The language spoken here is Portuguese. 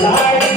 verdade.